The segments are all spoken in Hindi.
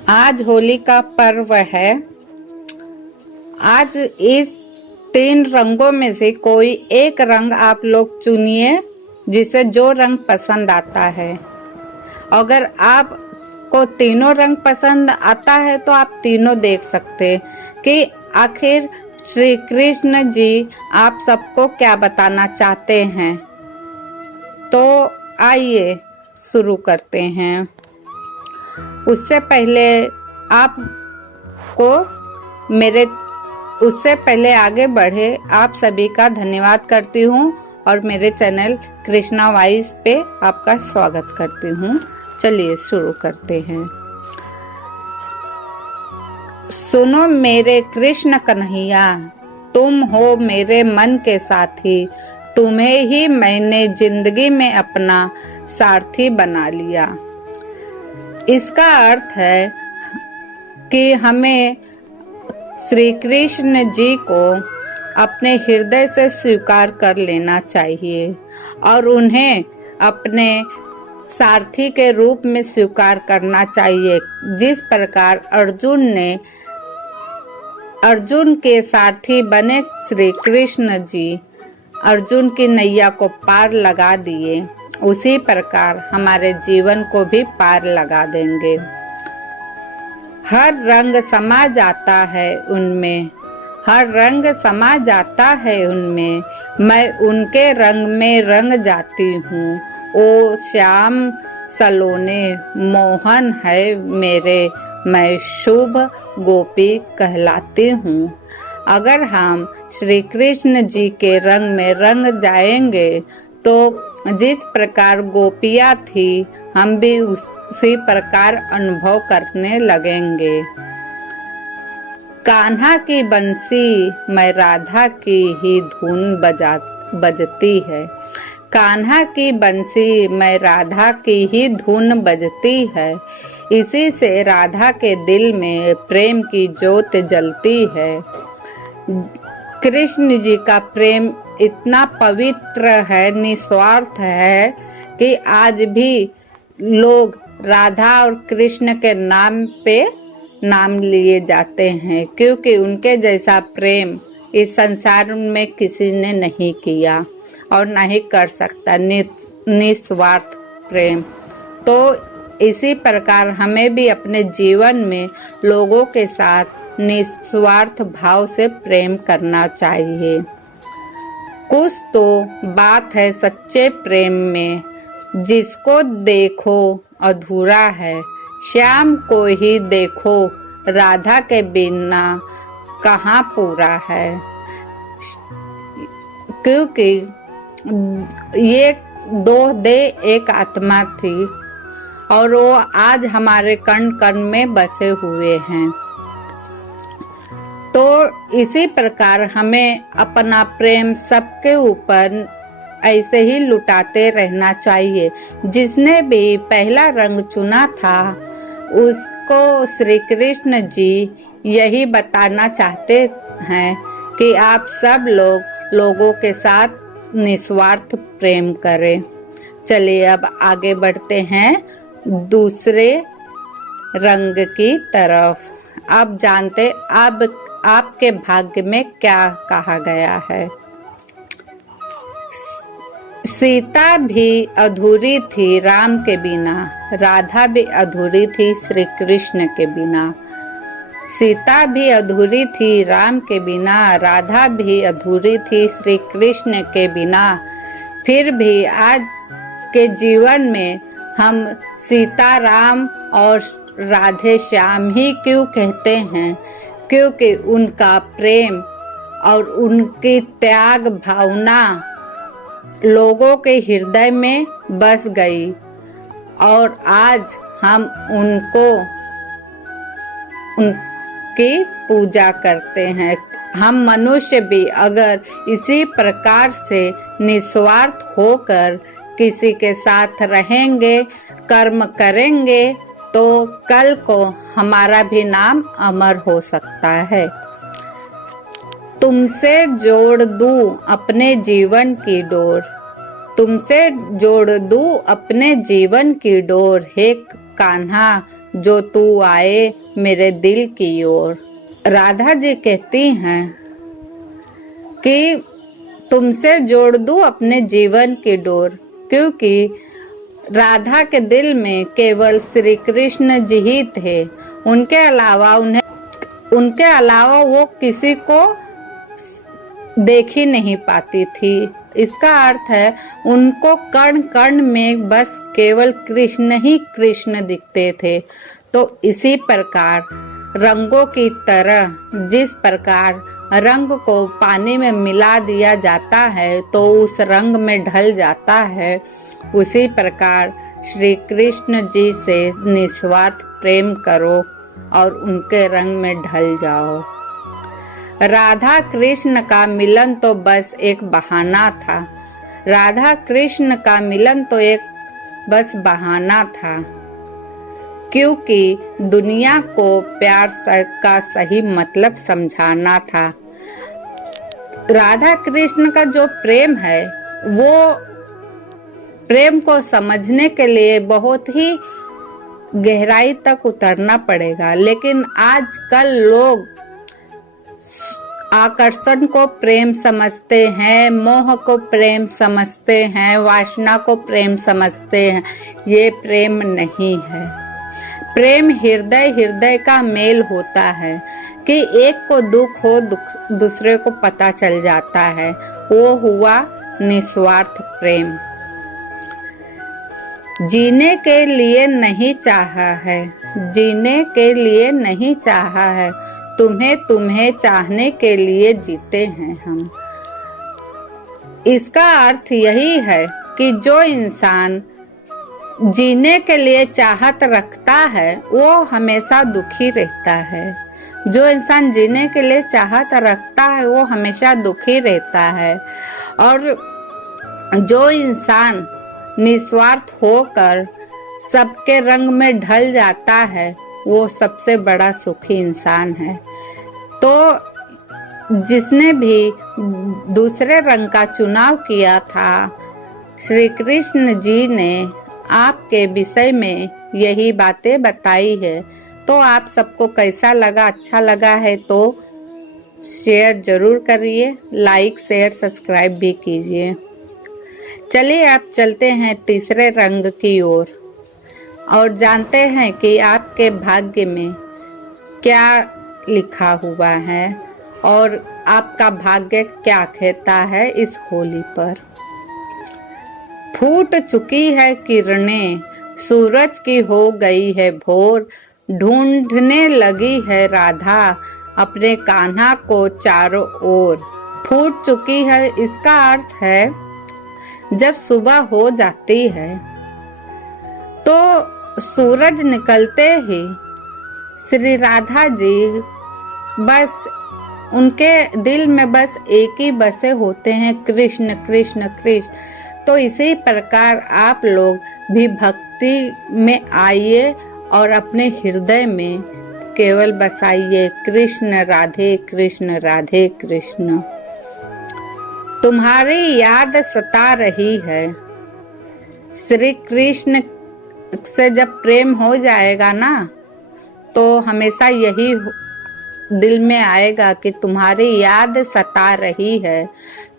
आज होली का पर्व है। आज इस 3 रंगों में से कोई एक रंग आप लोग चुनिए जिसे जो रंग पसंद आता है। अगर आपको तीनों रंग पसंद आता है तो आप तीनों देख सकते कि आखिर श्री कृष्ण जी आप सबको क्या बताना चाहते हैं। तो आइए शुरू करते हैं। उससे पहले आगे बढ़े आप सभी का धन्यवाद करती हूँ और मेरे चैनल कृष्णा वॉइस पे आपका स्वागत करती हूँ। चलिए शुरू करते हैं। सुनो मेरे कृष्ण कन्हैया, तुम हो मेरे मन के साथी, तुम्हें ही मैंने जिंदगी में अपना सारथी बना लिया। इसका अर्थ है कि हमें श्री कृष्ण जी को अपने हृदय से स्वीकार कर लेना चाहिए और उन्हें अपने सारथी के रूप में स्वीकार करना चाहिए। जिस प्रकार अर्जुन के सारथी बने श्री कृष्ण जी अर्जुन की नैया को पार लगा दिए, उसी प्रकार हमारे जीवन को भी पार लगा देंगे। हर रंग समा जाता है उनमें, हर रंग समा जाता है उनमें, मैं उनके रंग में रंग जाती हूँ। ओ श्याम सलोने मोहन है मेरे, मैं शुभ गोपी कहलाती हूँ। अगर हम श्री कृष्ण जी के रंग में रंग जाएंगे तो जिस प्रकार गोपियाँ थी हम भी उसी प्रकार अनुभव करने लगेंगे। कान्हा की बंसी मैं राधा की ही धुन बजती है, कान्हा की बंसी मैं राधा की ही धुन बजती है। इसी से राधा के दिल में प्रेम की ज्योत जलती है। कृष्ण जी का प्रेम इतना पवित्र है, निस्वार्थ है कि आज भी लोग राधा और कृष्ण के नाम पे नाम लिए जाते हैं, क्योंकि उनके जैसा प्रेम इस संसार में किसी ने नहीं किया और नहीं कर सकता, निस्वार्थ प्रेम। तो इसी प्रकार हमें भी अपने जीवन में लोगों के साथ निस्वार्थ भाव से प्रेम करना चाहिए। कुछ तो बात है सच्चे प्रेम में, जिसको देखो अधूरा है, श्याम को ही देखो राधा के बिना कहाँ पूरा है। क्योंकि ये 2 देह एक आत्मा थी और वो आज हमारे कण कण में बसे हुए हैं। तो इसी प्रकार हमें अपना प्रेम सबके ऊपर ऐसे ही लुटाते रहना चाहिए। जिसने भी पहला रंग चुना था उसको श्री कृष्ण जी यही बताना चाहते हैं कि आप सब लोगों के साथ निस्वार्थ प्रेम करें। चलिए अब आगे बढ़ते हैं दूसरे रंग की तरफ। अब जानते अब आपके भाग्य में क्या कहा गया है। सीता भी अधूरी थी राम के बिना, राधा भी अधूरी थी श्री कृष्ण के बिना। सीता भी अधूरी थी राम के बिना, राधा भी अधूरी थी श्री कृष्ण के बिना। फिर भी आज के जीवन में हम सीता राम और राधे श्याम ही क्यों कहते हैं? क्योंकि उनका प्रेम और उनकी त्याग भावना लोगों के हृदय में बस गई और आज हम उनकी पूजा करते हैं। हम मनुष्य भी अगर इसी प्रकार से निस्वार्थ होकर किसी के साथ रहेंगे, कर्म करेंगे तो कल को हमारा भी नाम अमर हो सकता है। तुमसे जोड़ दूं अपने जीवन की डोर, तुमसे जोड़ दूं अपने जीवन की डोर, हे कान्हा जो तू आए मेरे दिल की ओर। राधा जी कहती हैं कि तुमसे जोड़ दूं अपने जीवन की डोर, क्योंकि राधा के दिल में केवल श्री कृष्ण जी ही थे। उनके अलावा वो किसी को देख ही नहीं पाती थी। इसका अर्थ है उनको कण कण में बस केवल कृष्ण ही कृष्ण दिखते थे। तो इसी प्रकार रंगों की तरह जिस प्रकार रंग को पानी में मिला दिया जाता है तो उस रंग में ढल जाता है, उसी प्रकार श्री कृष्ण जी से निस्वार्थ प्रेम करो और उनके रंग में ढल जाओ। राधा कृष्ण का मिलन तो बस एक बहाना था। राधा कृष्ण का मिलन तो एक बस बहाना था, क्योंकि दुनिया को प्यार का सही मतलब समझाना था। राधा कृष्ण का जो प्रेम है वो प्रेम को समझने के लिए बहुत ही गहराई तक उतरना पड़ेगा। लेकिन आजकल लोग आकर्षण को प्रेम समझते हैं, मोह को प्रेम समझते हैं, वासना को प्रेम समझते हैं। ये प्रेम नहीं है। प्रेम हृदय हृदय का मेल होता है कि एक को दुख हो दूसरे को पता चल जाता है। वो हुआ निस्वार्थ प्रेम। जीने के लिए नहीं चाहा है, जीने के लिए नहीं चाहा है, तुम्हें चाहने के लिए जीते हैं हम। इसका अर्थ यही है कि जो इंसान जीने के लिए चाहत रखता है वो हमेशा दुखी रहता है। जो इंसान जीने के लिए चाहत रखता है वो हमेशा दुखी रहता है। और जो इंसान निस्वार्थ होकर सबके रंग में ढल जाता है वो सबसे बड़ा सुखी इंसान है। तो जिसने भी दूसरे रंग का चुनाव किया था, श्री कृष्ण जी ने आपके विषय में यही बातें बताई है। तो आप सबको कैसा लगा? अच्छा लगा है तो शेयर जरूर करिए, लाइक शेयर सब्सक्राइब भी कीजिए। चलिए आप चलते हैं तीसरे रंग की ओर और जानते हैं कि आपके भाग्य में क्या लिखा हुआ है और आपका भाग्य क्या कहता है इस होली पर। फूट चुकी है किरणें, सूरज की हो गई है भोर, ढूंढने लगी है राधा अपने कान्हा को चारों ओर। फूट चुकी है, इसका अर्थ है जब सुबह हो जाती है तो सूरज निकलते ही श्री राधा जी बस उनके दिल में बस एक ही बसे होते हैं, कृष्ण कृष्ण कृष्ण। तो इसी प्रकार आप लोग भी भक्ति में आइए और अपने हृदय में केवल बसाइए कृष्ण राधे कृष्ण राधे कृष्ण। तुम्हारी याद सता रही है। श्री कृष्ण से जब प्रेम हो जाएगा ना तो हमेशा यही दिल में आएगा कि तुम्हारी याद सता रही है,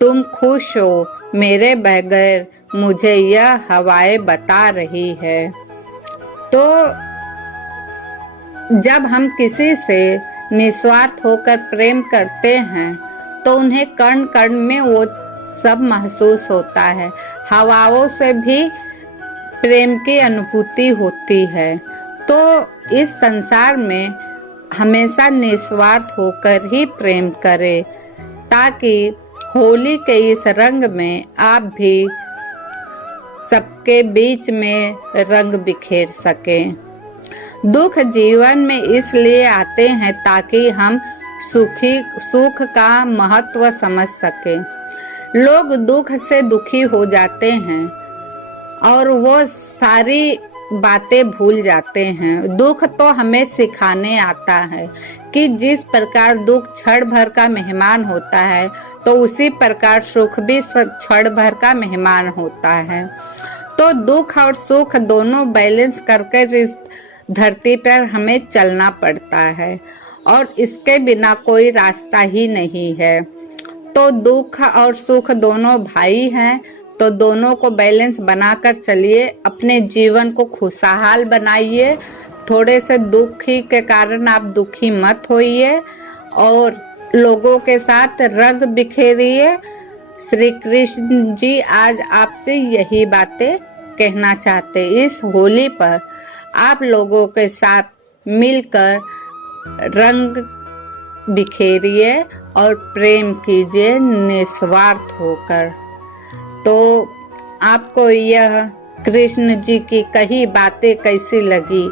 तुम खुश हो मेरे बगैर मुझे यह हवाएं बता रही है। तो जब हम किसी से निस्वार्थ होकर प्रेम करते हैं तो उन्हें कण कण में वो सब महसूस होता है। हवाओं से भी प्रेम की अनुभूति होती है। तो इस संसार में हमेशा निस्वार्थ होकर ही प्रेम करें ताकि होली के इस रंग में आप भी सबके बीच में रंग बिखेर सकें। दुख जीवन में इसलिए आते हैं ताकि हम सुख का महत्व समझ सके। लोग दुख से दुखी हो जाते हैं और वो सारी बातें भूल जाते हैं। दुख तो हमें सिखाने आता है कि जिस प्रकार दुख क्षण भर का मेहमान होता है तो उसी प्रकार सुख भी क्षण भर का मेहमान होता है। तो दुख और सुख दोनों बैलेंस करके धरती पर हमें चलना पड़ता है और इसके बिना कोई रास्ता ही नहीं है। तो दुख और सुख दोनों भाई हैं, तो दोनों को बैलेंस बनाकर चलिए, अपने जीवन को खुशहाल बनाइए। थोड़े से दुखी के कारण आप दुखी मत होइए और लोगों के साथ रंग बिखेरिए। श्री कृष्ण जी आज आपसे यही बातें कहना चाहते। इस होली पर आप लोगों के साथ मिलकर रंग बिखेरिए और प्रेम कीजिए निस्वार्थ होकर। तो आपको यह कृष्ण जी की कही बातें कैसी लगी?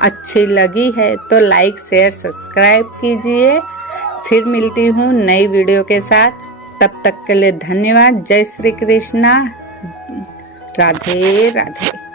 अच्छी लगी है तो लाइक शेयर सब्सक्राइब कीजिए। फिर मिलती हूँ नई वीडियो के साथ, तब तक के लिए धन्यवाद। जय श्री कृष्णा, राधे राधे।